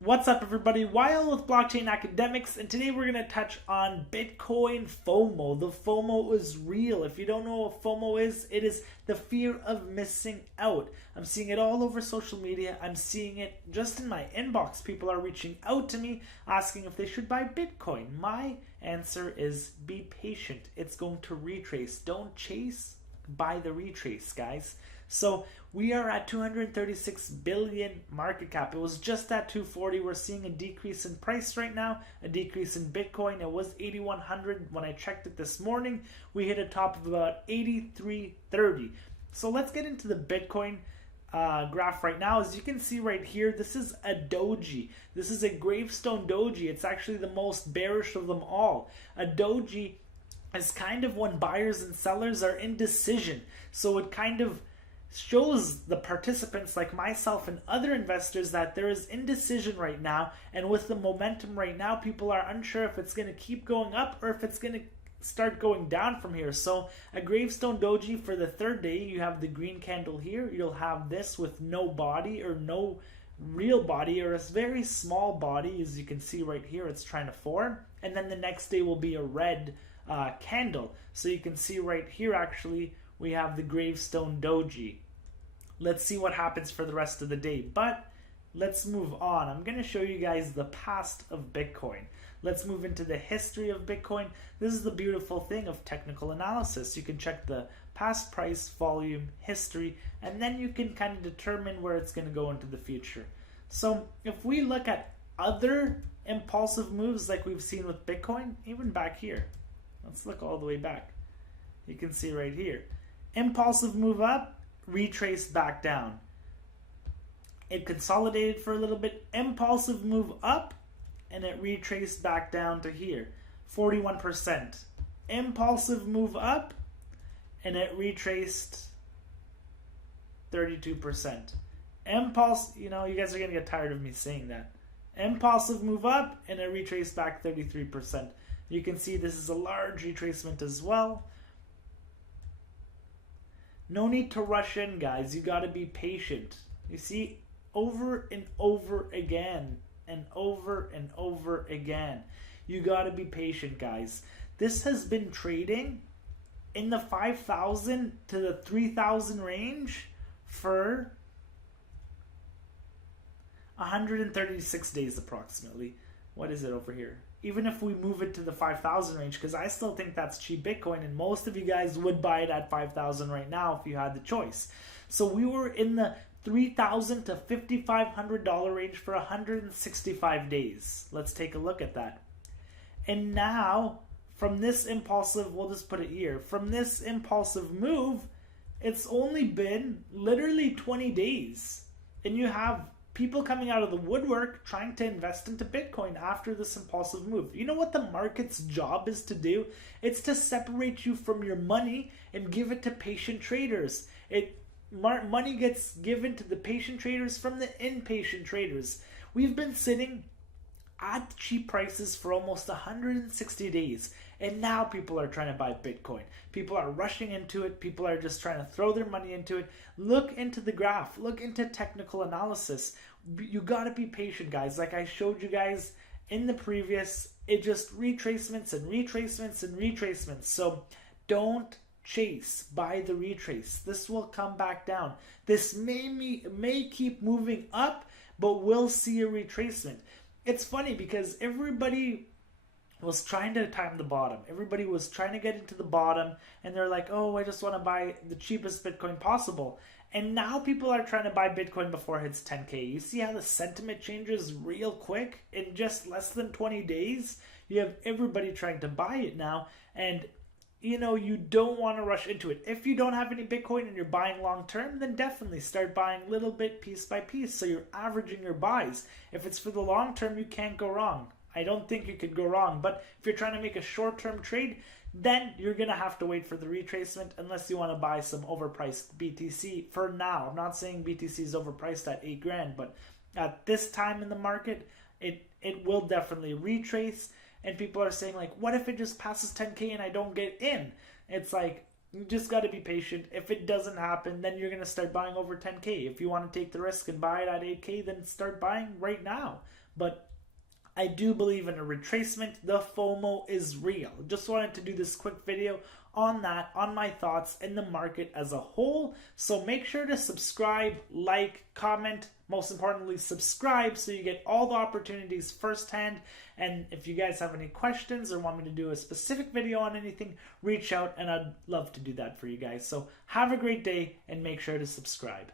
What's up, everybody? Weil with Blockchain Academics, and today we're going to touch on Bitcoin FOMO. The FOMO is real. If you don't know what FOMO is, it is the fear of missing out. I'm seeing it all over social media. I'm seeing it just in my inbox. People are reaching out to me asking if they should buy Bitcoin. My answer is be patient. It's going to retrace. Don't chase, buy the retrace, guys. So we are at 236 billion market cap. It was just at 240. We're seeing a decrease in price right now, a decrease in Bitcoin. It was 8,100 when I checked it this morning. We hit a top of about 83.30. So let's get into the Bitcoin graph right now. As you can see right here, this is a doji. This is a gravestone doji. It's actually the most bearish of them all. A doji is kind of when buyers and sellers are in decision. So it kind of shows the participants like myself and other investors that there is indecision right now, and with the momentum right now, people are unsure if it's going to keep going up or if it's going to start going down from here. So a gravestone doji for the third day, you have the green candle here. You'll have this with no body or no real body, or a very small body, as you can see right here, it's trying to form. And then the next day will be a red candle. So you can see right here, actually, we have the gravestone doji. Let's see what happens for the rest of the day. But let's move on. I'm going to show you guys the past of Bitcoin. Let's move into the history of Bitcoin. This is the beautiful thing of technical analysis. You can check the past price, volume, history, and then you can kind of determine where it's going to go into the future. So if we look at other impulsive moves like we've seen with Bitcoin, even back here, let's look all the way back. You can see right here, impulsive move up, retrace back down. It consolidated for a little bit, impulsive move up, and it retraced back down to here, 41%. Impulsive move up, and it retraced 32%. Impulse, you guys are going to get tired of me saying that. Impulsive move up, and it retraced back 33%. You can see this is a large retracement as well. No need to rush in, guys. You got to be patient. You see, over and over again, and over and over again. You got to be patient, guys. This has been trading in the 5,000 to the 3,000 range for 136 days approximately. What is it over here? Even if we move it to the 5,000 range, because I still think that's cheap Bitcoin, and most of you guys would buy it at 5,000 right now if you had the choice. So we were in the $3,000 to $5,500 range for 165 days. Let's take a look at that. And now, from this impulsive, we'll just put it here, from this impulsive move, it's only been literally 20 days. And you have people coming out of the woodwork trying to invest into Bitcoin after this impulsive move. You know what the market's job is to do? It's to separate you from your money and give it to patient traders. Money gets given to the patient traders from the impatient traders. We've been sitting at cheap prices for almost 160 days, and now people are trying to buy Bitcoin. People are rushing into it. People are just trying to throw their money into it. Look into the graph. Look into technical analysis. You got to be patient, guys. Like I showed you guys in the previous, it just retracements and retracements and retracements. So don't chase, buy the retrace. This will come back down. This may keep moving up, but we'll see a retracement. It's funny because everybody was trying to time the bottom. Everybody was trying to get into the bottom, and they're like, oh, I just want to buy the cheapest Bitcoin possible. And now people are trying to buy Bitcoin before it hits 10K. You see how the sentiment changes real quick? In just less than 20 days, you have everybody trying to buy it now, and you don't want to rush into it. If you don't have any Bitcoin and you're buying long term, then definitely start buying little bit piece by piece so you're averaging your buys. If it's for the long term, you can't go wrong. I don't think you could go wrong. But if you're trying to make a short term trade, then you're going to have to wait for the retracement unless you want to buy some overpriced BTC for now. I'm not saying BTC is overpriced at 8 grand, but at this time in the market, it will definitely retrace. And people are saying, like, what if it just passes 10K and I don't get in? It's like, you just got to be patient. If it doesn't happen, then you're going to start buying over 10K. If you want to take the risk and buy it at 8K, then start buying right now. but I do believe in a retracement. The FOMO is real. Just wanted to do this quick video on that, on my thoughts in the market as a whole. So make sure to subscribe, like, comment, most importantly, subscribe so you get all the opportunities firsthand. And if you guys have any questions or want me to do a specific video on anything, reach out and I'd love to do that for you guys. So have a great day and make sure to subscribe.